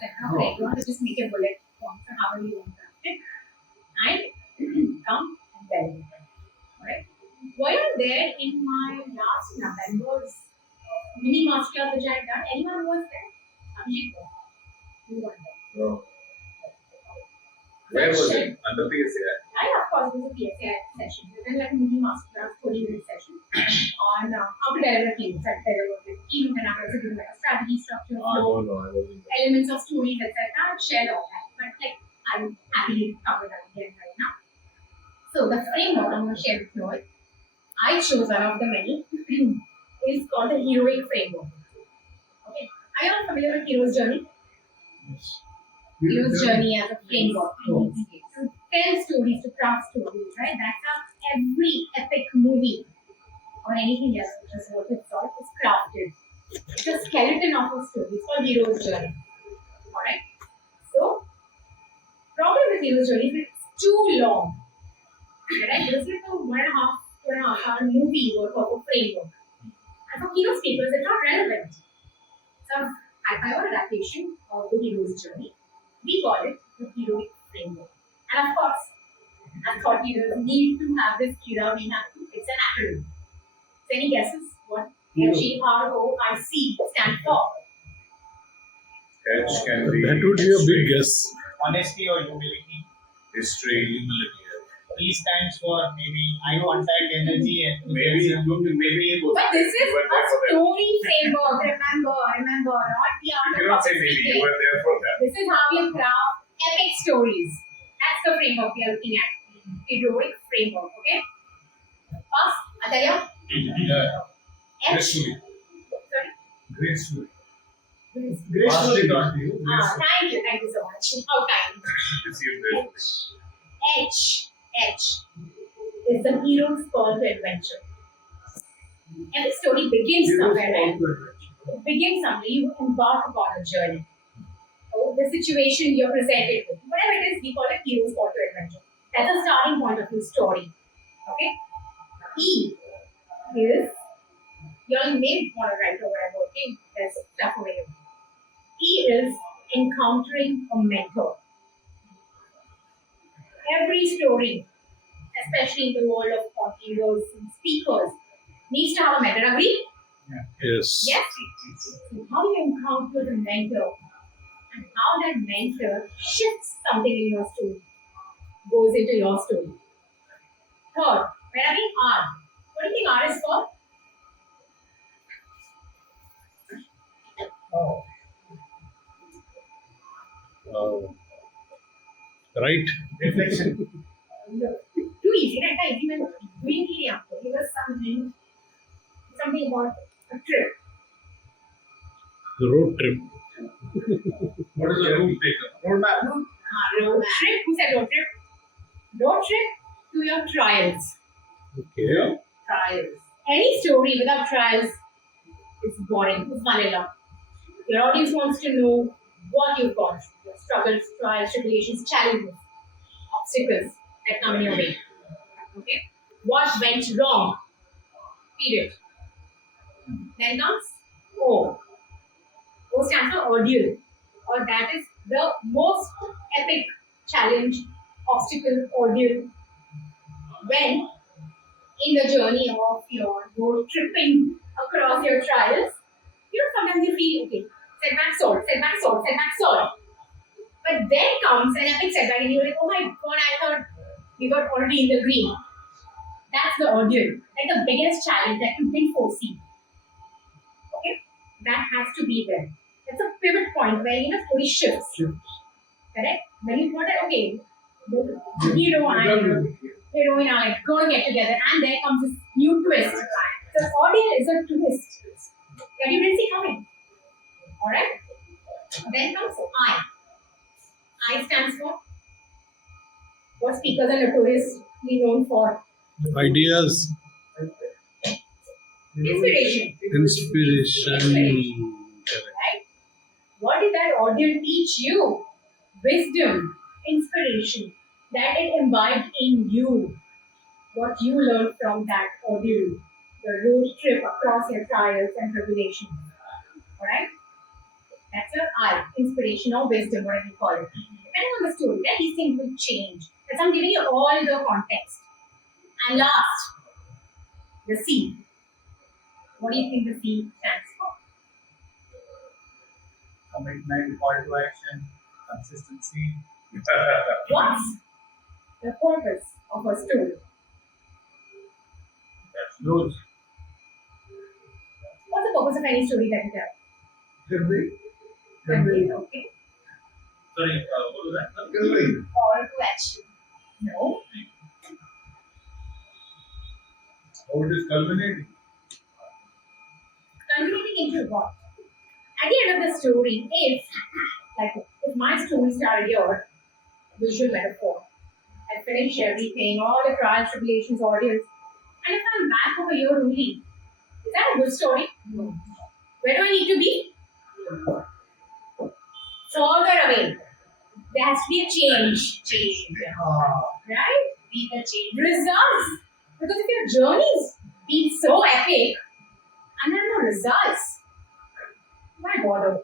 Set up ready. You want to just make a bullet point for however you want to craft it. And come and tell me. Alright. Were you there in my last November's mini masterclass which I had done? Anyone who was there? Abhijit was. You were there. No. Where was it? Under PSA? Yeah, of course, it was a PSA session. It was like a mini masterclass, 40-minute session on how to deliver keynotes. I delivered the keynote and I was doing like a strategy, structure, flow, I wasn't there. elements of stories, etc. I shared all that. But like, I'm happy to cover that again right now. So the framework I'm going to share with you all, I chose one of the many, is called the H.E.R.O.I.C framework. Okay, are you all familiar with Hero's Journey? Yes. Hero's Journey as a framework. To tell stories, to craft stories, right? That's how every epic movie or anything else, which is what it's called, is crafted. It's a skeleton of a story. It's called Hero's Journey. Alright? So, problem with Hero's Journey is it's too long. Right? It's like a 1.5 hour movie worth of a framework. And for keynote speakers, it's not relevant. So, our adaptation of the Hero's Journey, we call it the H.E.R.O.I.C framework. And of course, as thought leaders need to have this HERA, we have to, it's an acronym. So, any guesses what H.E.R.O.I.C stands for? H can be. That would be a big guess. Honesty or humility. History, humility. E stands for maybe unpack energy and Maybe it could be maybe. But this is a story framework, remember, not the art You cannot say maybe, you were there for that. This is how you craft epic stories. That's the framework we are looking at. H.E.R.O.I.C framework, okay? Pass, Atalya? Yeah. H. Gracefully. Sorry? Gracefully. Gracefully done. Thank you so much. How kind. Receive gracefully. H is the hero's call to adventure. Every story begins somewhere, right? It begins somewhere. You embark upon a journey. So the situation you're presented with, whatever it is, we call it hero's call to adventure. That's the starting point of your story. Okay? E is, you all may want to write over whatever, okay? There's stuff over here. E is encountering a mentor. Every story, especially in the world of thought leaders and speakers, needs to have a mentor. Agree? Yes. Yes? So how you encounter the mentor and how that mentor shifts something in your story, goes into your story. Third, where are we? R. What do you think R is for? Right. reflection. Too easy, right? Even doing the answer. Give us something about a trip. The road trip. What is the route taker? Roadmap. Road trip. Who said road trip? Road trip to your trials. Okay. Trials. Any story without trials is boring. It's vanilla. Your audience wants to know what you've gone through. Your struggles, trials, tribulations, challenges, obstacles that come in your way. Okay? What went wrong? Period. Then comes O. O stands for ordeal. Or that is the most epic challenge, obstacle, ordeal. When in the journey of your road tripping across your trials, sometimes you feel, okay, setback solved, setback solved, setback solved. But then comes an epic setback and you're like, oh my god, I thought we were already in the green. That's the ordeal. Like the biggest challenge that you didn't foresee. Okay? That has to be there. That's a pivot point where story shifts. Correct? When you thought that, okay, the hero and heroine are like going to get together and there comes this new twist. The ordeal is a twist that you didn't see coming. Alright? Then comes I. I stands for what speakers are notoriously known for. Ideas. Inspiration. Inspiration. Right? What did that ordeal teach you? Wisdom, inspiration, that it imbibed in you. What you learned from that ordeal, the road trip across your trials and tribulations. Alright? That's your I, inspiration or wisdom, whatever you call it. Depending on the story, then these things will change. Because I'm giving you all the context. And last, the C. What do you think the C stands for? Commitment, call to action, consistency. What's the purpose of a story? Growth. What's the purpose of any story that you tell? Convey. Okay. Sorry, what was that? Convey. Call to action. No. How it is culminating. Culminating into what? At the end of the story, if my story started here, visual metaphor, I finish everything, all the trials, tribulations, ordeals, and if I'm back over here only, is that a good story? No. Where do I need to be? Further away. There has to be a change. Right? Be the change. Results. Because if your journeys be so epic and there are no results, why bother?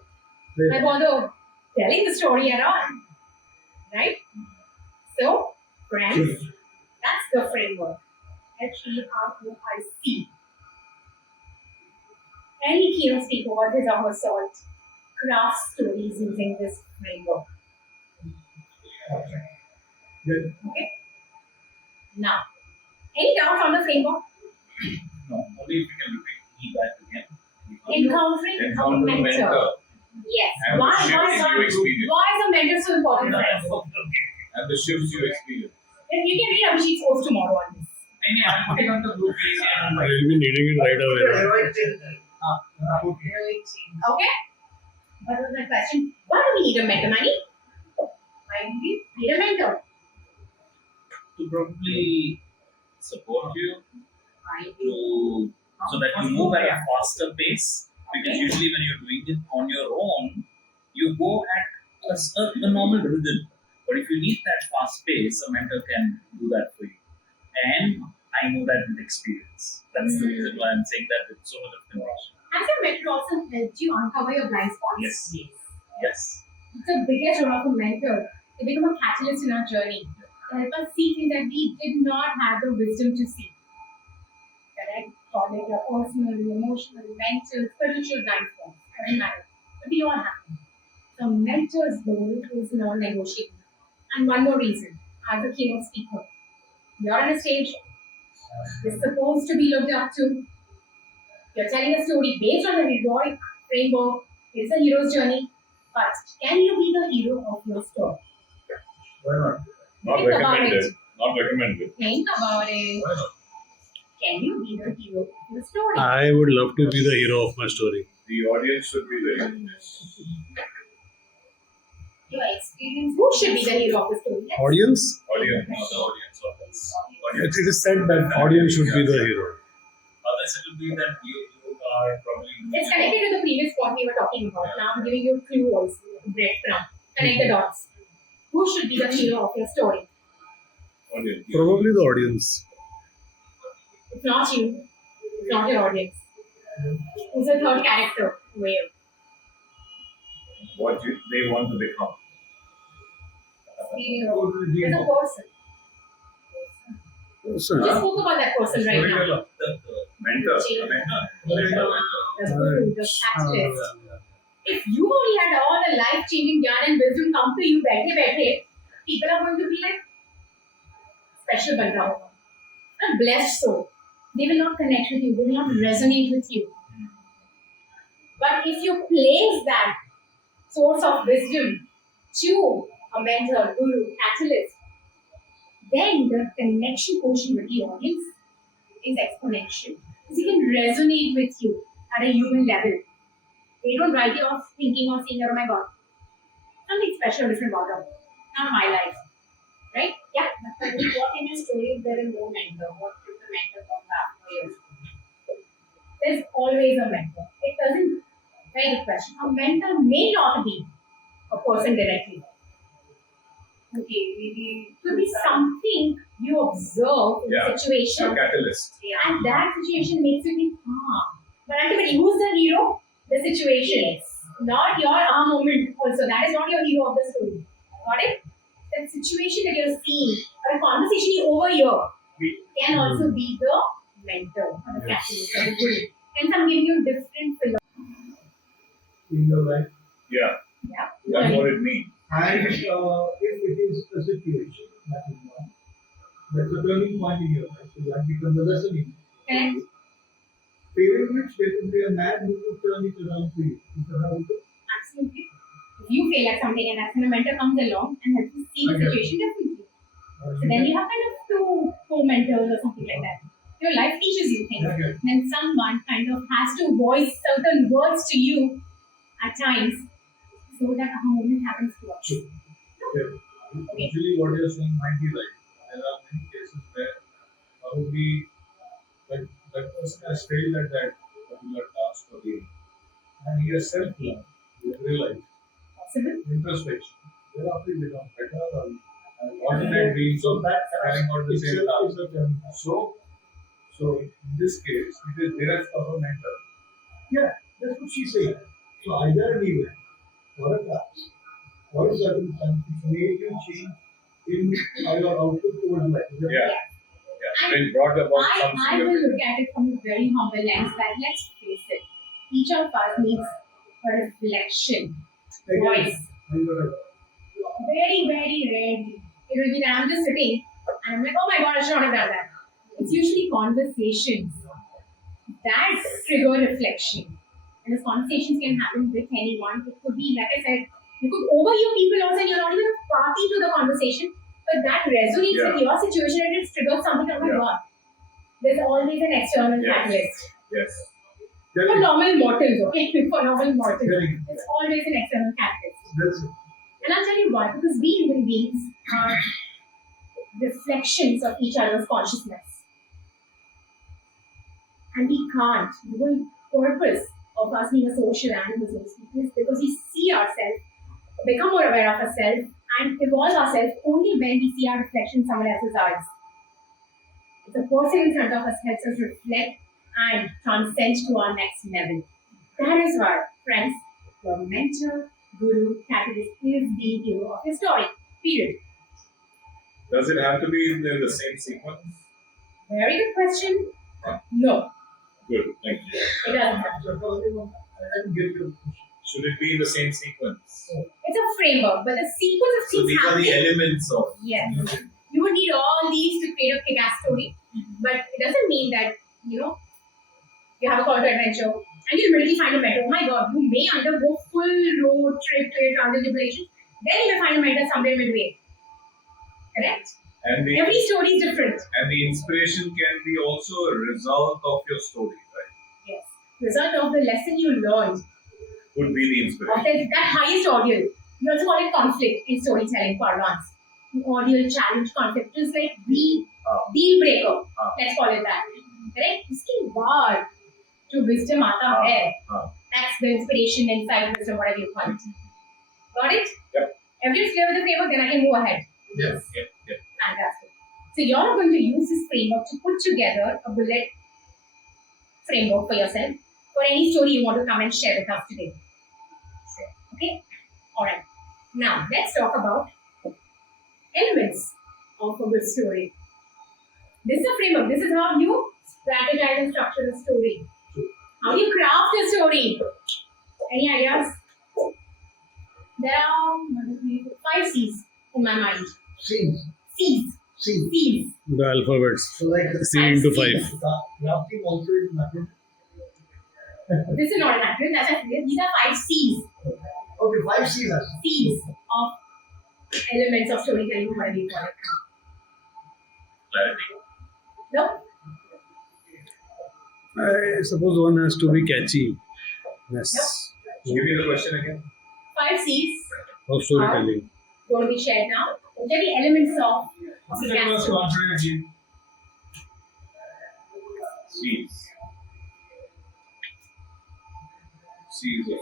Why bother telling the story at all? Right? So, friends, that's the framework. H.E.R.O.I.C. Any keynote speaker worth his or her salt crafts stories using this framework. Good. Okay? Now, any doubts on the framework? No, only if you can repeat that again. Encountering a Encounter mentor. mentor. Yes. And Why the shifts you experience. is a mentor so important? friends? And the shifts you experience. Then you can read Abhishek's post tomorrow on this. I'm putting on the blue page and I will be needing it right away. Okay? What was my question? Why do we need a mentor, Manny? Why do we need a mentor? To probably support you Why do to so that you move at a faster pace, because usually when you're doing it on your own you go at a normal rhythm, but if you need that fast pace, a mentor can do that for you, and I know that with experience. That's the reason why I'm saying that with so much of conviction. Has your mentor also helped you uncover your blind spots? Yes. It's the biggest role of a mentor to become a catalyst in our journey. To help us see things that we did not have the wisdom to see. Correct? Call it your personal, emotional, mental, spiritual blind spots. Doesn't matter. But we all have them. So mentor's role is non-negotiable. And one more reason, as a keynote speaker, you're on a stage, you're supposed to be looked up to. You're telling a story based on the heroic framework. It's a hero's journey. But can you be the hero of your story? why not? Not Think about recommended. it. Not recommended. Think about it. Why not? Can you be the hero of your story? I would love to be the hero of my story. The audience should be very honest. Your experience. Who should be the hero of the story? Audience? Audience. Not the audience of us. It is said that audience should be the hero. Others it will be that you are probably It's connected to the previous point we were talking about. Now I'm giving you a clue also. Breadcrumb. Connect the dots. Who should be the hero of your story? Audience. Probably the audience. It's not you. It's not your audience. Who's the third character? Where? What they want to become. There's a person. So, We just spoke about that person right now. Storyteller. the Mentor. Mentor. The guru, the catalyst. If you only had all the life-changing gyan and wisdom come to you बैठे, people are going to be like special banda hoga. A blessed soul. They will not connect with you. They will not resonate with you. But if you place that source of wisdom to a mentor, guru, catalyst, then the connection portion with the audience is exponential. Because he can resonate with you at a human level. They don't write you off thinking or saying, oh my god, something special different about them. Not my life. Right? Yeah. But what in a story if there is no mentor? What if the mentor comes after years? There's always a mentor. It doesn't. Very good question. A mentor may not be a person directly. Okay, maybe It could be something you observe in Yeah. the situation, A catalyst. and that situation makes you think, But ultimately, who's the hero? The situation. Not your aha moment also. That is not your hero of the story. Got it? That situation that you're seeing or a conversation you overhear can also be the mentor or the catalyst or the guru. Hence, I'm giving you different philosophies. In the life. Yeah, Yeah. that's what it means. And if it is a situation that is one, that's a turning point in your life. So that becomes a lesson in you. Correct. Failing which there will be a man who will turn it around for you. Is that how it is? Absolutely. If you fail at something and that's when a mentor comes along and helps you see the Okay. situation differently. So then you have kind of two co-mentors or something like that. Your life teaches you things. Okay. Then someone kind of has to voice certain words to you at times so that a moment happens to us. Okay. Usually what you're saying might be right. There are many cases where probably that person has failed at that particular task or game. And he has self-learned, he has realized, Possible? introspection. Thereafter he becomes better or has alternate means of carrying out the same task. So in this case, it is direct of a mentor. Yeah, that's what she's saying. So either an event or a task or a circumstance which made you change in your outlook towards life. Is that Yeah. And It brought about some I will look at it from a very humble lens that let's face it, each of us needs a reflection, voice. Very, very rarely. It will be that I'm just sitting and I'm like, oh my god, I should not have done that. It's usually conversations that trigger reflection. And those conversations can happen with anyone. It could be, like I said, you could overhear people also and you're not even a party to the conversation, but that resonates Yeah. with your situation and it triggers something. Oh my Yeah. god. There's always an external Yes. catalyst. Yes. For normal mortals, okay? For normal mortals. Correct. It's always an external catalyst. That's it. And I'll tell you why, because we human beings are reflections of each other's consciousness. And we can't. The whole purpose of us being a social animal, so to speak, is because we see ourselves, become more aware of ourselves, and evolve ourselves only when we see our reflection in someone else's eyes. If the person in front of us helps us reflect and transcend to our next level. That is why, friends, your mentor, guru, catalyst is the hero of your story. Period. Does it have to be in the same sequence? Very good question. No, Good, thank you. it doesn't have to. I didn't get your question. Should it be in the same sequence? It's a framework, but the sequence of So things these are the happening. elements of. Yes. You would need all these to create a kick-ass story. But it doesn't mean that, you have a call to adventure and you immediately find a mentor. Oh my god, you may undergo full road trip to your transit tribulations. Then you may find a mentor somewhere midway. Correct? And the Every story is different. and the inspiration can be also a result of your story, right? Yes. Result of the lesson you learned Could be the of inspiration. that highest ordeal. We also call it conflict in storytelling for advance. Ordeal, challenge, conflict. Just like deal breaker. Let's call it that. Correct? इसके बाद जो wisdom आता है, that's the inspiration, insight, wisdom, whatever you call it. Got it? Yep. Everything's clear with the framework, then I can move ahead. Yes. Yep. Fantastic. So you're going to use this framework to put together a bullet framework for yourself for any story you want to come and share with us today. Okay? Alright. Now let's talk about elements of a good story. This is a framework. This is how you strategize and structure a story. How you craft a story. Any ideas? There are 5 C's in my mind. Scenes. C's. Scenes. C's. The alphabets. So like C into 5. Drafting also is an acronym. This is not an acronym. These are 5 C's. Okay, 5 C's. C's of elements of storytelling, whatever you call it. Clarity. No? I suppose one has to be catchy. Yes. Give me the question again. 5 C's Of storytelling. going to be shared now. Which are the elements of That the was story? confident. C's. C's of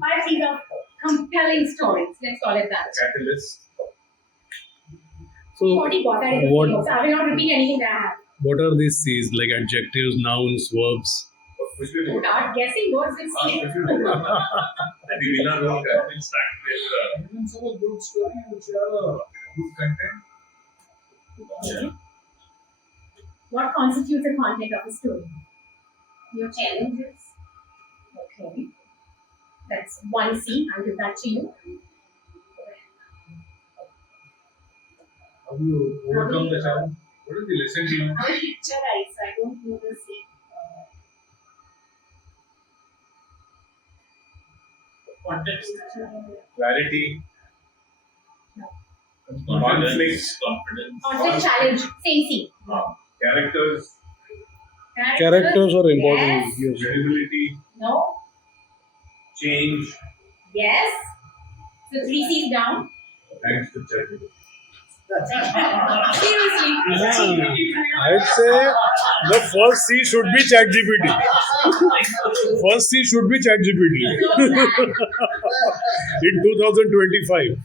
5 C's of compelling stories. Let's call it that. catalyst. So, Already got that in the what framework, so I will not repeat anything that I have. what are these C's? Like adjectives, nouns, verbs? कुछ भी बोल Start guessing words with C. कुछ भी बोल the villain role will start with Elements of a good story which have a good content. What constitutes the content of a story? Your challenges. Okay. That's 1C. I'll give that to you. How do you overcome the challenge? What is the lesson you know? I'm a H.E.R.O.I.C, so I don't know the C. Context. Clarity, Confidence. Constant challenge. Same C. characters, Characters are important. Yes. Yes. credibility, No. change, Yes. So 3C's down. thanks to ChatGPT. Seriously. I'd say the first C should be ChatGPT. First C should be ChatGPT. In 2025.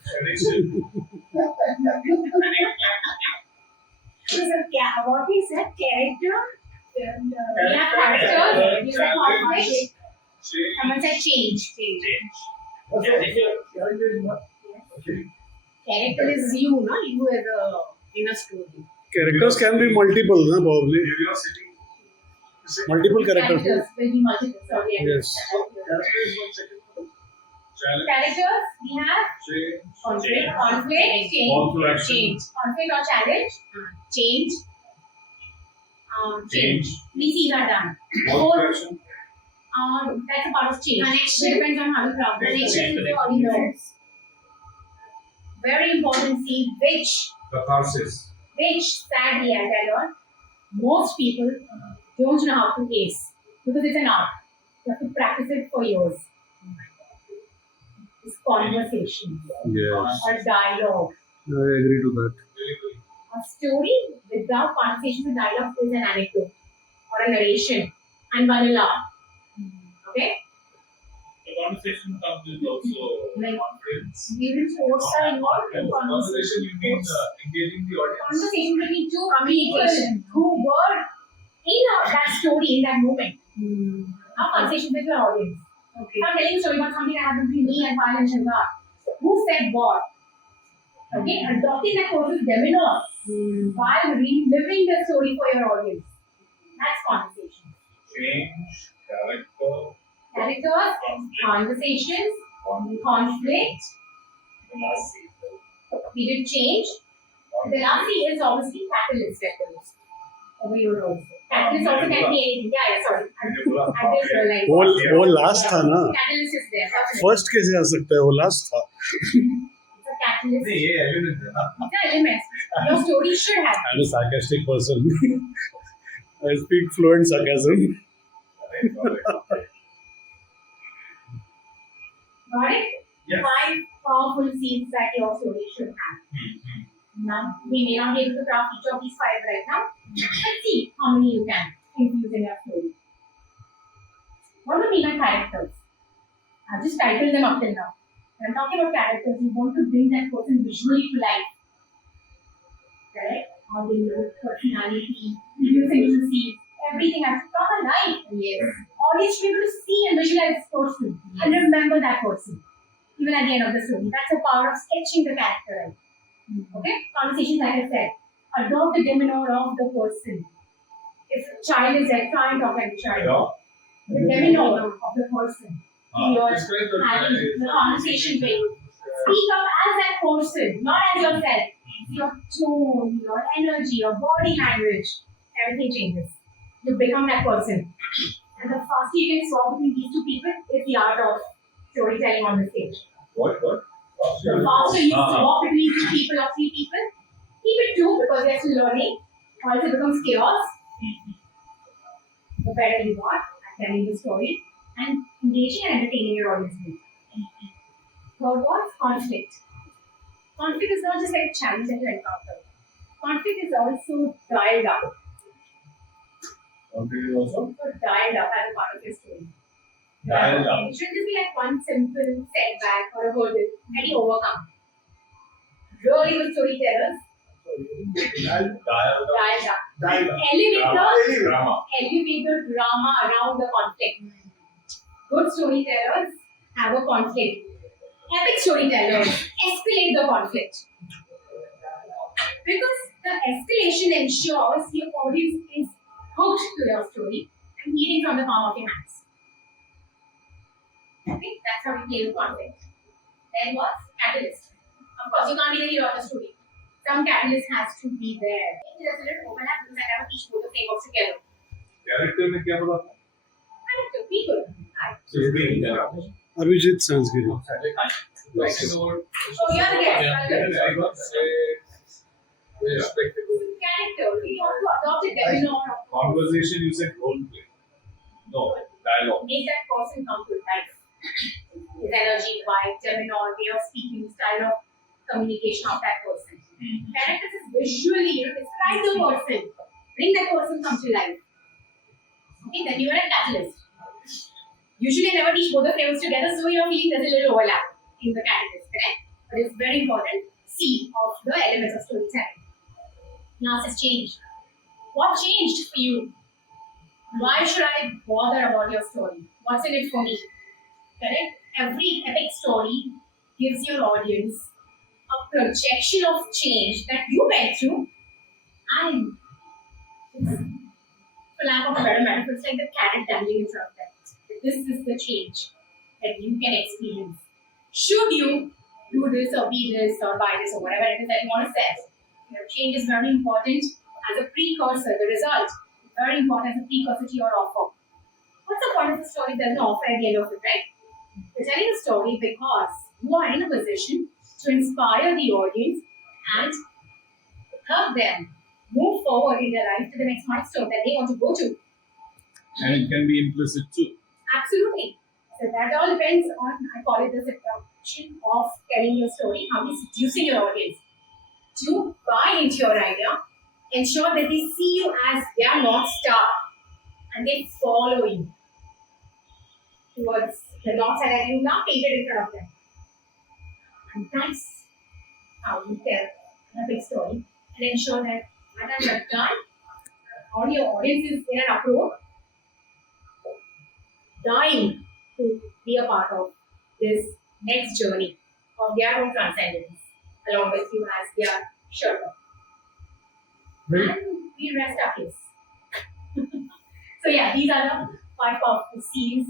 So, what he said, character. We have characters. You said conflict. Someone said change. Character is you, no? You as a in a story. Characters can be multiple, no, probably. Curiosity, Multiple characters. Characters will be multiple. Sorry, I Yes. Character is one second. challenge, Characters, we have change, conflict, change. call to action, Change. Conflict or challenge. Change. Change. Three C's are done. call to action, That's a part of change. Connection. It depends on how you craft the Connection with the audience. Very important C, catharsis, which sadly I tell you, most people don't know how to ace because it's an art. You have to practice it for years. It's conversation Yes. or dialogue. I agree to that. A story without conversation or dialogue is an anecdote or a narration and vanilla. Okay? The conversation comes with also Like- confidence. Even sports are involved in conversation, you mean conversation. engaging the audience. Conversation between two people Communication. who were in that story in that moment. A conversation with your audience. Okay. I'm telling a story about something that happened between me and Pal and Shankar. Who said what? Okay, adopting that person's demeanor while reliving the story for your audience. That's conversation. Change, character, Characters, conversations, conflict. We did change. The last C is obviously catalyst. Over your also. Catalyst also can be anything. Yeah, sorry. I did realize. वो last था ना. Catalyst is there. First कैसे आ सकता है? वो last था. It's a catalyst. नहीं ये एलिमेंट है ना It's an element. Your story should have. I'm a sarcastic person. I speak fluent sarcasm. Got it? Yes. 5 powerful C's that your story should have. Now, we may not be able to craft each of these 5 right now. Let's see how many you can infuse in your story. What do you mean by characters? I've just titled them up till now. When I'm talking about characters, you want to bring that person visually to life. Correct? How they look, personality, idiosyncrasies, everything has to come alive. Yes. Audience should be able to see and visualize this person and remember that person. Even at the end of the story. That's the power of sketching the character out. Okay? Conversations, like I said. Adopt the demeanor of the person. If a child is there, try and talk like a child. The demeanor of the person. In your having the conversation with. Speak up as that person, not as yourself. Your tone, your energy, your body language, everything changes. You become that person. And the faster you can swap between these two people is the art of storytelling on the stage. What? The faster you swap between 2 people or 3 people, keep it 2 because they're still learning, or else it becomes chaos. The better you are at telling the story and engaging and entertaining your audience. Third was conflict. Conflict is not just like a challenge that you encounter. Conflict is also dialed up. Conflict also So dialed up as a part of your story. dialed up. It shouldn't just be like one simple setback or a hurdle that you overcome. Really good storytellers Elevate the drama around the conflict. Good storytellers have a conflict. Epic storytellers escalate the conflict. Because the escalation ensures your audience is hooked to your story and eating from the palm of your hands. Okay, that's how we play with conflict. Then what's catalyst? Of course, you can't be the hero of the story. Some catalyst has to be there. There's a little overlap because I never teach both the frameworks together. Character में क्या बोला? Character, people. Abhijit Sanskrit. Oh, you're the guest. Character. We have to adopt a demeanor. Conversation, you said role play. No, dialogue. Make that person come to life. His energy, vibe, demeanor, way of speaking, style of communication of that person. Characters is visually, describe the person. Bring that person come to life. Okay, then you are a catalyst. Usually I never teach both the frames together, so you're feeling there's a little overlap in the catalyst, correct? But it's very important. C of the elements of storytelling. Now it's changed. What changed for you? Why should I bother about your story? What's in it for me? Correct? Every epic story gives your audience a projection of change that you went through, and for lack of a better metaphor, it's like the carrot dangling in front of them. This is the change that you can experience. Should you do this or be this or buy this or whatever it is that you want to say? Change is very important as a precursor. The result is very important as a precursor to your offer. What's the point of the story? There's no offer at the end of it, right? You're telling a story because you are in a position to inspire the audience and help them move forward in their life to the next milestone that they want to go to. And it can be implicit too. Absolutely. So that all depends on, I call it the seduction of telling your story, how you're seducing your audience to buy into your idea, ensure that they see you as their North Star and they follow you towards the North Star that you've now painted in front of them. And that's how you tell a big story and ensure that when you're done, all your audience is in an uproar, dying to be a part of this next journey of their own transcendence along with you as their H.E.R.O.I.C. Right. And we rest our case. So yeah, these are the 5 powerful C's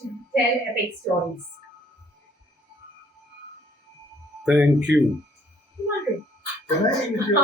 to tell epic stories. Thank you. You're welcome. Can I, if you